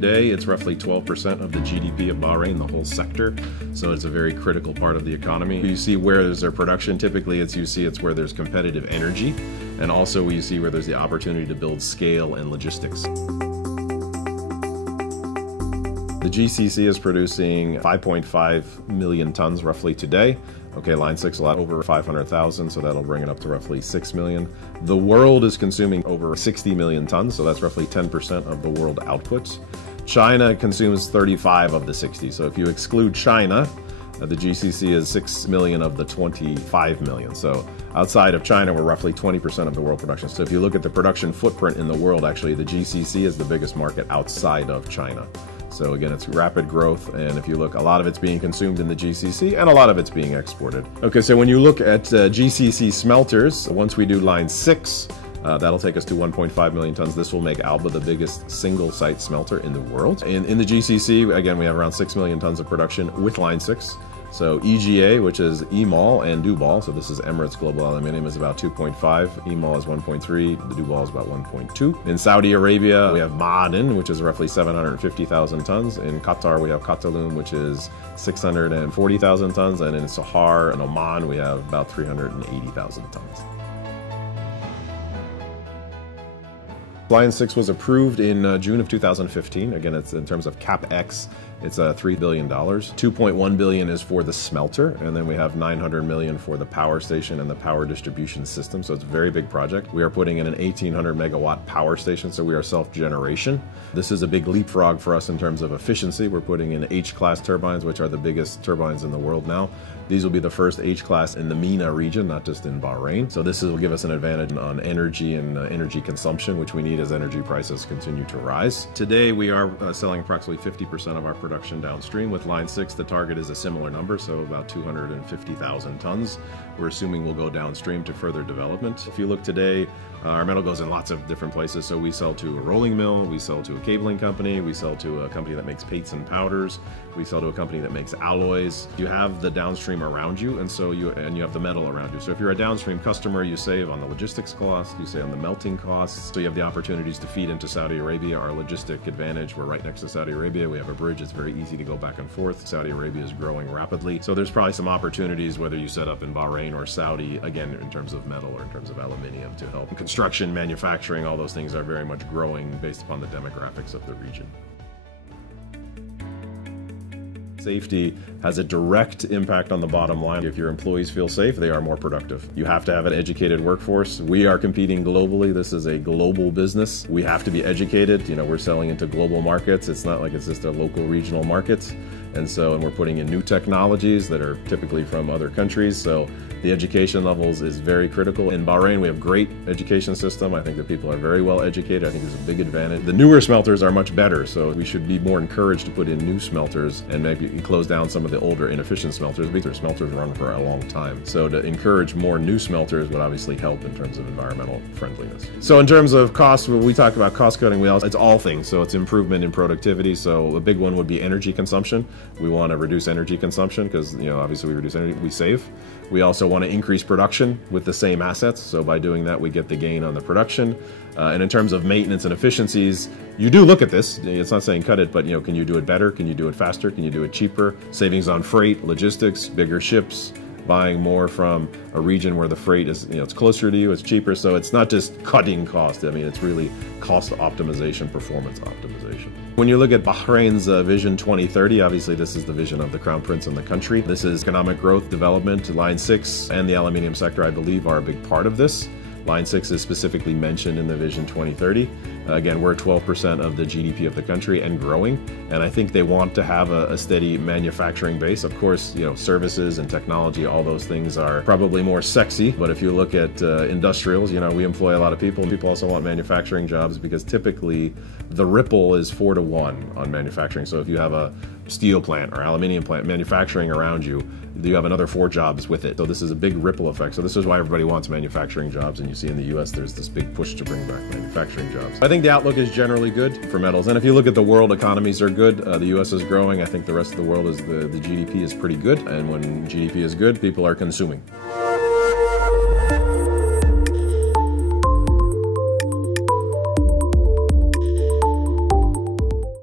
today, it's roughly 12% of the GDP of Bahrain, the whole sector. So it's a very critical part of the economy. You see where there's their production, typically it's where there's competitive energy, and also you see where there's the opportunity to build scale and logistics. The GCC is producing 5.5 million tons roughly today. Okay, line 6 a lot over 500,000, so that'll bring it up to roughly 6 million. The world is consuming over 60 million tons, so that's roughly 10% of the world output. China consumes 35 of the 60, so if you exclude China, the GCC is 6 million of the 25 million. So outside of China, we're roughly 20% of the world production. So if you look at the production footprint in the world, actually the GCC is the biggest market outside of China. So again, it's rapid growth, and if you look, a lot of it's being consumed in the GCC, and a lot of it's being exported. Okay, so when you look at GCC smelters, once we do line 6, that'll take us to 1.5 million tons. This will make Alba the biggest single-site smelter in the world. In the GCC, again, we have around 6 million tons of production with line 6. So EGA, which is EMAL and Dubal, so this is Emirates Global Aluminium, is about 2.5, EMAL is 1.3, the Dubal is about 1.2. In Saudi Arabia, we have Ma'aden, which is roughly 750,000 tons. In Qatar, we have Qatalum, which is 640,000 tons. And in Sahar and Oman, we have about 380,000 tons. Line 6 was approved in June of 2015. Again, it's in terms of CapEx, it's $3 billion. $2.1 billion is for the smelter, and then we have $900 million for the power station and the power distribution system. So it's a very big project. We are putting in an 1,800 megawatt power station, so we are self-generation. This is a big leapfrog for us in terms of efficiency. We're putting in H-class turbines, which are the biggest turbines in the world now. These will be the first H-class in the MENA region, not just in Bahrain. So this will give us an advantage on energy and energy consumption, which we need as energy prices continue to rise. Today, we are selling approximately 50% of our production downstream. With line 6, the target is a similar number, so about 250,000 tons. We're assuming we'll go downstream to further development. If you look today, our metal goes in lots of different places. So we sell to a rolling mill, we sell to a cabling company, we sell to a company that makes paints and powders, we sell to a company that makes alloys. You have the downstream around you, and so you have the metal around you. So if you're a downstream customer, you save on the logistics costs, you save on the melting costs. So you have the opportunities to feed into Saudi Arabia. Our logistic advantage, we're right next to Saudi Arabia. We have a bridge, it's very easy to go back and forth. Saudi Arabia is growing rapidly. So there's probably some opportunities, whether you set up in Bahrain or Saudi, again, in terms of metal or in terms of aluminium, to help. Construction, manufacturing, all those things are very much growing based upon the demographics of the region. Safety has a direct impact on the bottom line. If your employees feel safe, they are more productive. You have to have an educated workforce. We are competing globally. This is a global business. We have to be educated. You know, we're selling into global markets. It's not like it's just a local regional markets. And we're putting in new technologies that are typically from other countries. So the education levels is very critical. In Bahrain, we have great education system. I think that people are very well educated. I think there's a big advantage. The newer smelters are much better, so we should be more encouraged to put in new smelters and maybe close down some of the older inefficient smelters. These are smelters run for a long time. So to encourage more new smelters would obviously help in terms of environmental friendliness. So in terms of cost, when we talk about cost cutting, it's all things. So it's improvement in productivity. So a big one would be energy consumption. We want to reduce energy consumption because, obviously we reduce energy, we save. We also want to increase production with the same assets. So by doing that, we get the gain on the production. And in terms of maintenance and efficiencies, you do look at this. It's not saying cut it, but can you do it better? Can you do it faster? Can you do it cheaper? Savings on freight, logistics, bigger ships, buying more from a region where the freight is, it's closer to you, it's cheaper. So it's not just cutting cost. I mean, it's really cost optimization, performance optimization. When you look at Bahrain's Vision 2030, obviously this is the vision of the Crown Prince and the country. This is economic growth, development. Line 6 and the aluminium sector, I believe, are a big part of this. Line 6 is specifically mentioned in the Vision 2030. Again, we're 12% of the GDP of the country and growing, and I think they want to have a steady manufacturing base. Of course, services and technology, all those things are probably more sexy, but if you look at industrials, we employ a lot of people, and people also want manufacturing jobs because typically the ripple is 4 to 1 on manufacturing. So if you have a steel plant or aluminium plant manufacturing around you, you have another 4 jobs with it. So this is a big ripple effect. So this is why everybody wants manufacturing jobs, and you see in the US there's this big push to bring back manufacturing jobs. I think the outlook is generally good for metals, and if you look at the world, economies are good. The US is growing. I think the rest of the world is the GDP is pretty good, and when GDP is good, people are consuming.